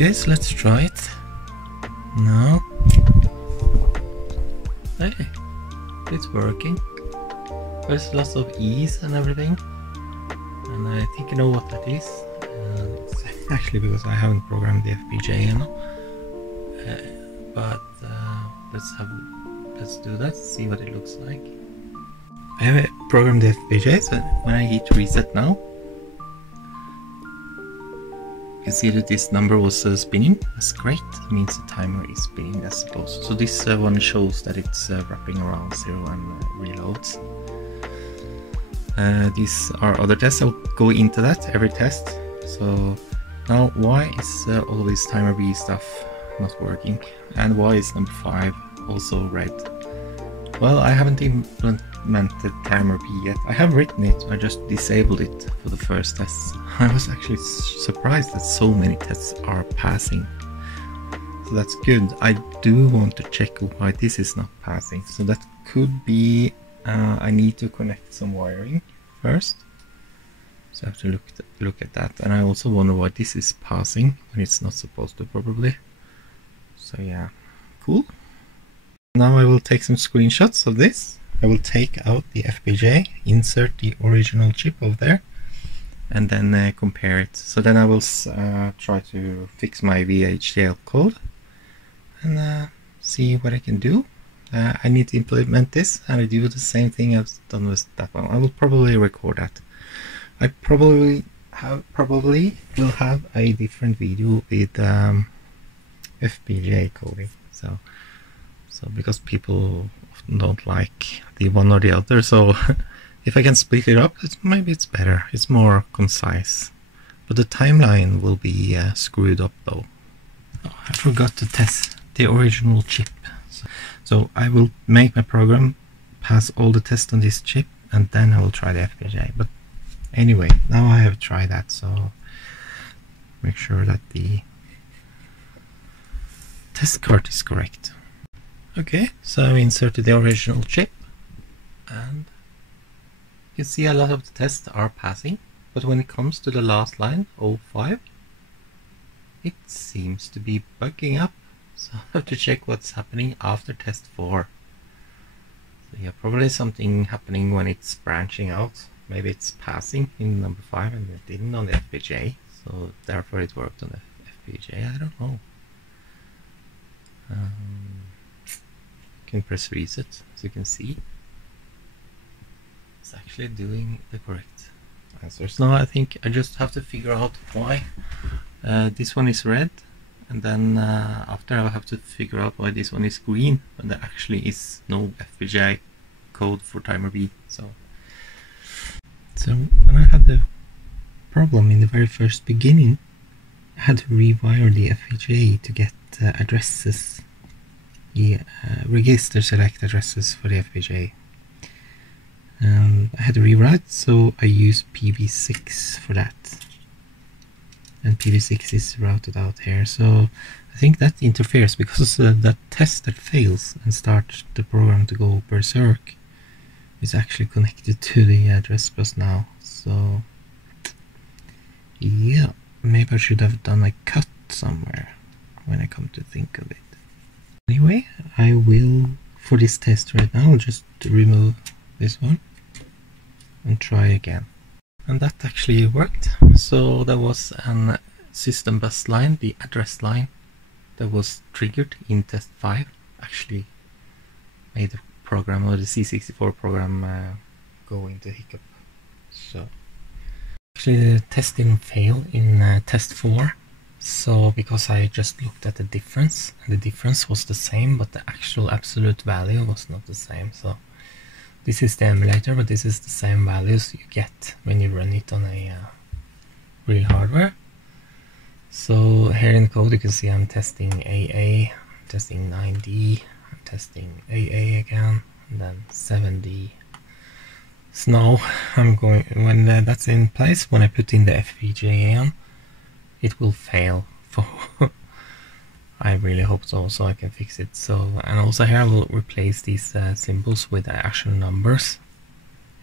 Okay, so let's try it now. Hey, it's working. There's lots of E's and everything, and I think I know what that is. It's actually because I haven't programmed the FPGA, you know. But let's do that. See what it looks like. I have programmed the FPGA, so when I hit reset now, you see that this number was spinning. That's great. It means the timer is spinning as supposed. So this one shows that it's wrapping around 0 and reloads. These are other tests. I'll go into that every test. So now, why is all this timer B stuff not working? And why is number 5 also red? Well, I haven't implemented timer B yet. I have written it, I just disabled it for the first tests. I was actually surprised that so many tests are passing. So that's good. I do want to check why this is not passing. So that could be I need to connect some wiring first. So I have to look at that. And I also wonder why this is passing when it's not supposed to, probably. So yeah, cool. Now I will take some screenshots of this. I will take out the FPGA, insert the original chip over there, and then compare it. So then I will try to fix my VHDL code and see what I can do. I need to implement this, and I do the same thing I've done with that one. I will probably record that. I probably will have a different video with FPGA coding. So because people often don't like the one or the other, so if I can split it up, maybe it's better. It's more concise. But the timeline will be screwed up though. Oh, I forgot to test the original chip. So I will make my program pass all the tests on this chip, and then I will try the FPGA. But anyway, now I have tried that, so make sure that the test cart is correct. Okay, so I inserted the original chip, and you can see a lot of the tests are passing, but when it comes to the last line, 05, it seems to be bugging up. So I have to check what's happening after test 4. So yeah, probably something happening when it's branching out. Maybe it's passing in number 5 and it didn't on the FPGA, so therefore it worked on the FPGA. I don't know. Can press reset, as you can see. It's actually doing the correct answers. Now I think I just have to figure out why this one is red, and then after I have to figure out why this one is green when there actually is no FPGA code for timer B. So when I had the problem in the very first beginning, I had to rewire the FPGA to get addresses, the register select addresses for the FPGA. I had to rewrite, so I used PV6 for that. And PV6 is routed out here, so I think that interferes because that test that fails and starts the program to go berserk is actually connected to the address bus now. So yeah, maybe I should have done a cut somewhere when I come to think of it. Anyway, I will, for this test right now, I'll just remove this one and try again. And that actually worked. So there was an system bus line, the address line, that was triggered in test 5. Actually made the program, or the C64 program, go into hiccup. So actually the test didn't fail in test 4. So because I just looked at the difference, and the difference was the same, but the actual absolute value was not the same. So This is the emulator, but this is the same values you get when you run it on a real hardware. So here in the code you can see I'm testing AA, I'm testing 9D, I'm testing AA again, and then 7D. So now I'm going, when that's in place, when I put in the FPGA on, it will fail. I really hope so I can fix it. So, and also here I will replace these symbols with the actual numbers,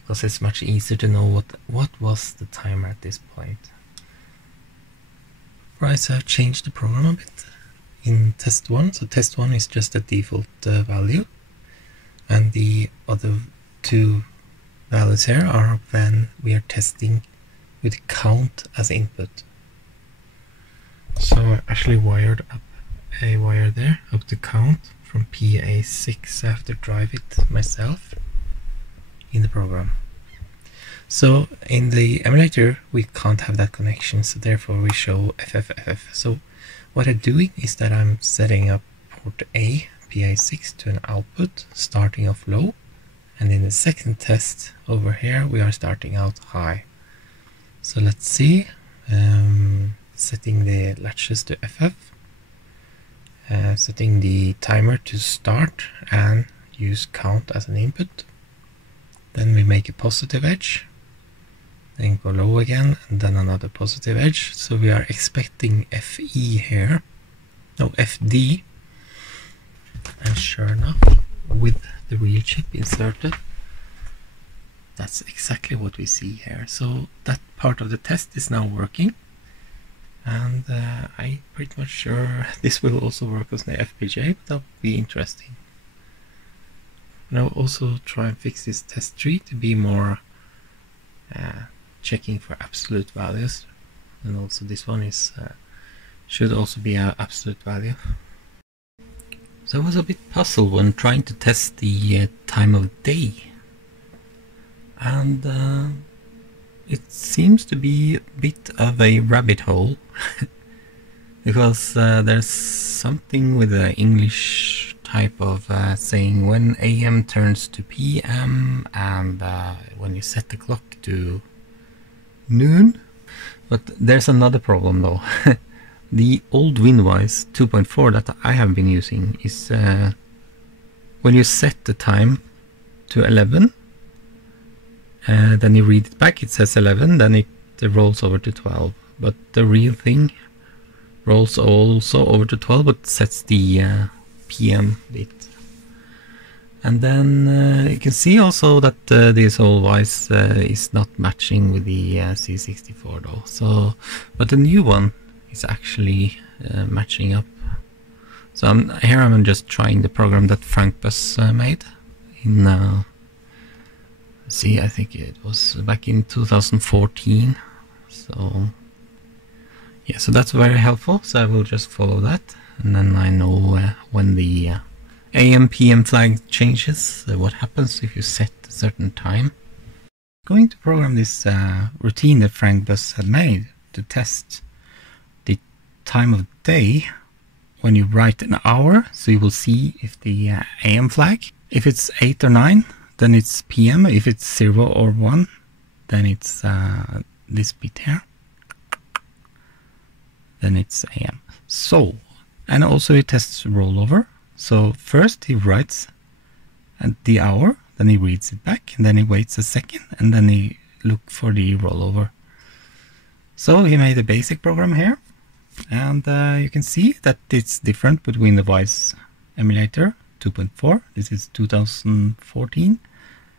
because it's much easier to know what was the timer at this point. Right, so I've changed the program a bit in test 1. So test 1 is just a default value, and the other two values here are when we are testing with count as input. So I actually wired up a wire there up to count from PA6. I have to drive it myself in the program. So in the emulator we can't have that connection, so therefore we show FFFF. So what I'm doing is that I'm setting up port A, PA6, to an output starting off low, and in the second test over here we are starting out high. So let's see, setting the latches to FF, setting the timer to start and use count as an input. Then we make a positive edge, then go low again, and then another positive edge. So we are expecting FE here, no, FD, and sure enough, with the real chip inserted, that's exactly what we see here. So that part of the test is now working, and I'm pretty much sure this will also work on the FPGA, but that'll be interesting. And I'll also try and fix this test tree to be more checking for absolute values, and also this one is should also be an absolute value. So I was a bit puzzled when trying to test the time of day, and it seems to be a bit of a rabbit hole because there's something with the English type of saying when AM turns to PM, and when you set the clock to noon. But there's another problem though. The old WinWise 2.4 that I have been using is when you set the time to 11, then you read it back, it says 11, then it rolls over to 12. But the real thing rolls also over to 12, but sets the PM bit. And then you can see also that this old WISE is not matching with the C64 though. So, but the new one is actually matching up. So I'm just trying the program that Frank Bus made in see, I think it was back in 2014. So yeah, so that's very helpful. So I will just follow that, and then I know when the AM PM flag changes, what happens if you set a certain time. Going to program this routine that Frank Bus had made to test the time of day when you write an hour, so you will see if the AM flag, if it's 8 or 9, then it's PM, if it's 0 or 1, then it's this bit here, then it's AM. So, and also it tests rollover. So first he writes at the hour, then he reads it back, and then he waits a second, and then he looks for the rollover. So he made a basic program here, and you can see that it's different between the WISE emulator 2.4, this is 2014,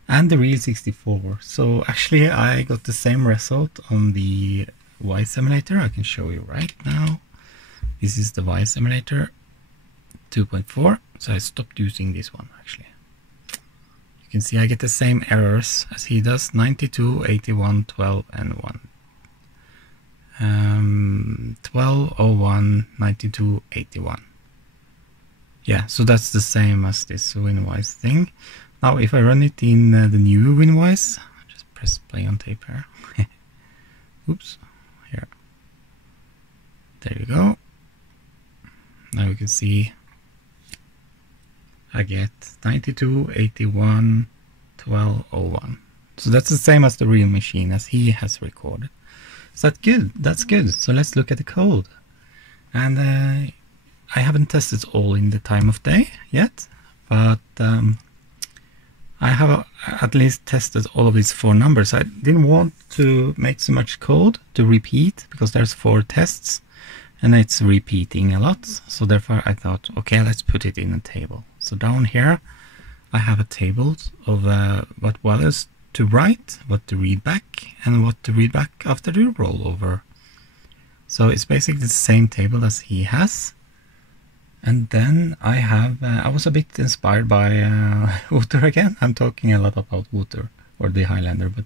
and the real 64. So actually I got the same result on the WISE emulator. I can show you right now. This is the WISE emulator 2.4, so I stopped using this one actually. You can see I get the same errors as he does, 92, 81, 12 and 1. 12, 01, 92, 81. Yeah, so that's the same as this WinWise thing. Now if I run it in the new WinWise, just press play on tape here. Oops, here. There you go. Now you can see I get 92, 81, 12:01. So that's the same as the real machine as he has recorded. So that's good. That's good. So let's look at the code. And I haven't tested all in the time of day yet, but I have at least tested all of these 4 numbers. I didn't want to make so much code to repeat because there's 4 tests and it's repeating a lot. So therefore I thought, okay, let's put it in a table. So down here I have a table of what values to write, what to read back, and what to read back after the rollover. So it's basically the same table as he has. And then I have, I was a bit inspired by Wouter again. I'm talking a lot about Wouter or the Highlander, but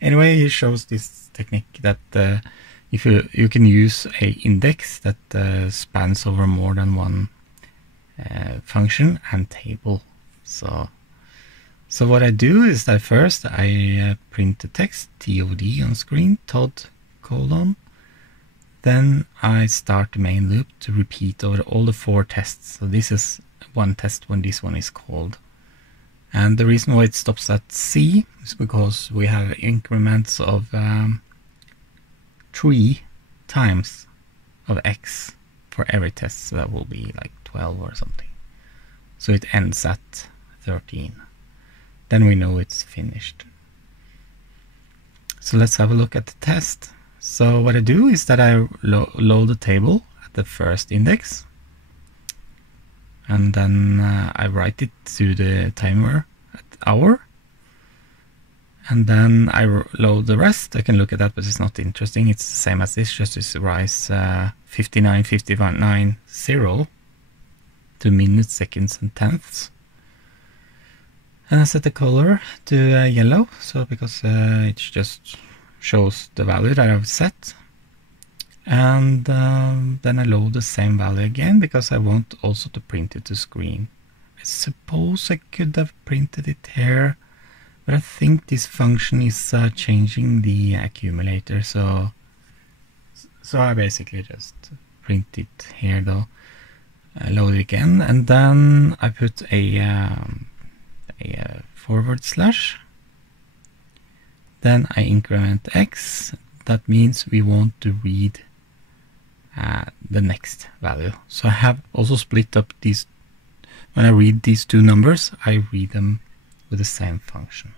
anyway, he shows this technique that if you can use a index that spans over more than one function and table. So what I do is that first I print the text TOD on screen, Todd : then I start the main loop to repeat over all the 4 tests. So this is one test when this one is called. And the reason why it stops at C is because we have increments of 3 times of X for every test. So that will be like 12 or something. So it ends at 13. Then we know it's finished. So let's have a look at the test. So what I do is that I load the table at the first index, and then I write it to the timer at hour, and then I load the rest. I can look at that, but it's not interesting. It's the same as this, just to rise 59.59.0 to minutes, seconds, and tenths. And I set the color to yellow, so because it just shows the value that I've set. And then I load the same value again because I want also to print it to screen. I suppose I could have printed it here, but I think this function is changing the accumulator, so I basically just print it here though. I load it again, and then I put a forward slash. Then I increment X. That means we want to read the next value. So I have also split up these. When I read these 2 numbers, I read them with the same function.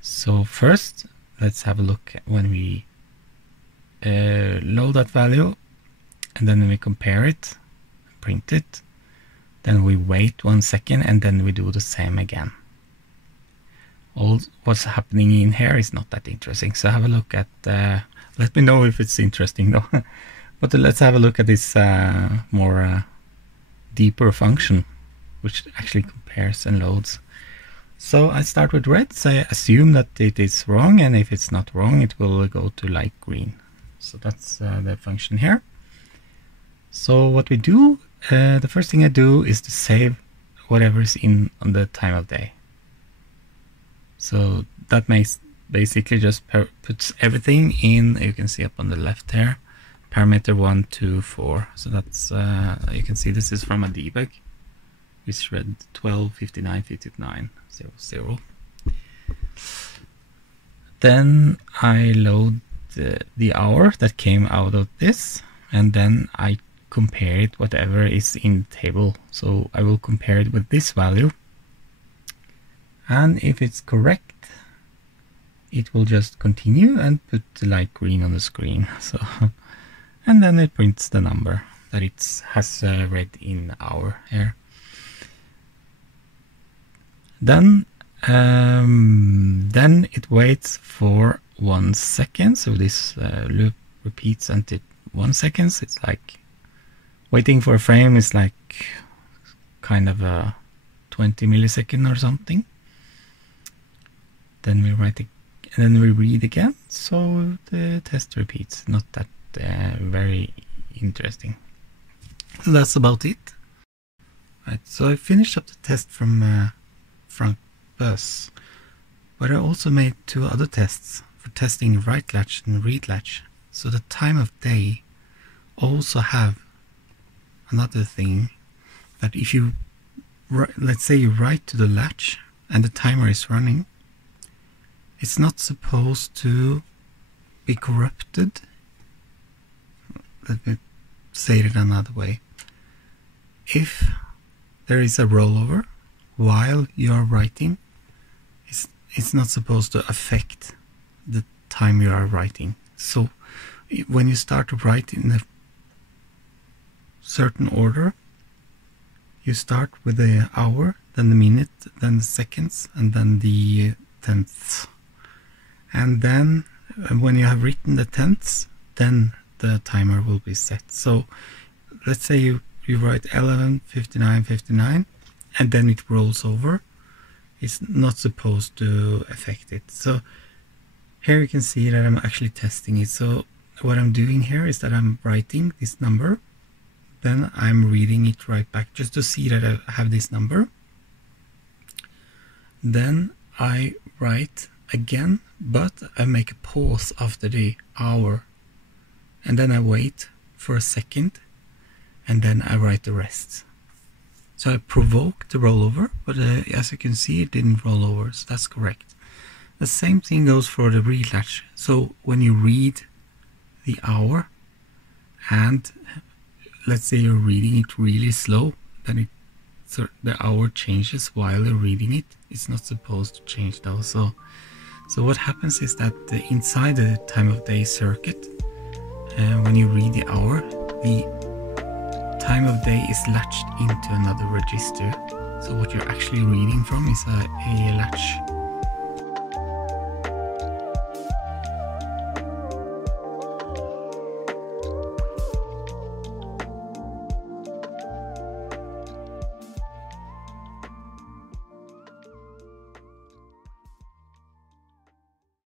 So first, let's have a look at when we load that value, and then we compare it, print it. Then we wait 1 second, and then we do the same again. All what's happening in here is not that interesting. So have a look at, let me know if it's interesting though. But let's have a look at this more deeper function, which actually compares and loads. So I start with red, so I assume that it is wrong, and if it's not wrong, it will go to light green. So that's the function here. So what we do, the first thing I do is to save whatever is in on the time of day. So that makes basically just puts everything in. You can see up on the left here, parameter 1, 2, 4. So that's you can see this is from a debug, which read 12:59:59:00. Then I load the hour that came out of this, and then I compare it whatever is in the table. So I will compare it with this value. And if it's correct, it will just continue and put the light green on the screen. So, and then it prints the number that it has read in hour here. Then it waits for 1 second. So this loop repeats until 1 second. It's like waiting for a frame is like kind of a 20 millisecond or something. Then we write it, and then we read again, so the test repeats. Not that very interesting. So that's about it. Right, so I finished up the test from front bus, but I also made 2 other tests for testing write latch and read latch. So the time of day also have another thing, that if you, let's say you write to the latch and the timer is running, it's not supposed to be corrupted. Let me say it another way. If there is a rollover while you are writing, it's not supposed to affect the time you are writing. So when you start to write in a certain order, you start with the hour, then the minute, then the seconds, and then the tenths. And then when you have written the tenths, then the timer will be set. So let's say you write 11:59:59 and then it rolls over. It's not supposed to affect it. So here you can see that I'm actually testing it. So what I'm doing here is that I'm writing this number, then I'm reading it right back just to see that I have this number. Then I write again, but I make a pause after the hour, and then I wait for a second, and then I write the rest. So I provoked the rollover, but as you can see, it didn't roll over, so that's correct. The same thing goes for the read latch. So when you read the hour, and let's say you're reading it really slow, then the hour changes while you're reading it. It's not supposed to change though. So what happens is that inside the time of day circuit, when you read the hour, the time of day is latched into another register. So what you're actually reading from is a latch